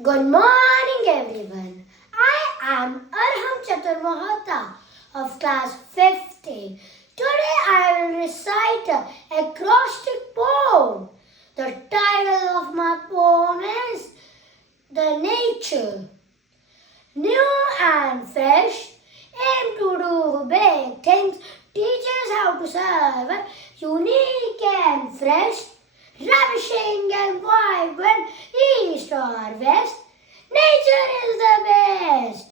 Good morning, everyone. I am Arham of class 50. Today I will recite a acrostic poem. The title of my poem is The Nature. New and fresh, aim to do big things, teaches how to serve, unique and fresh, ravishing and vibrant, east or west. Nature is the best.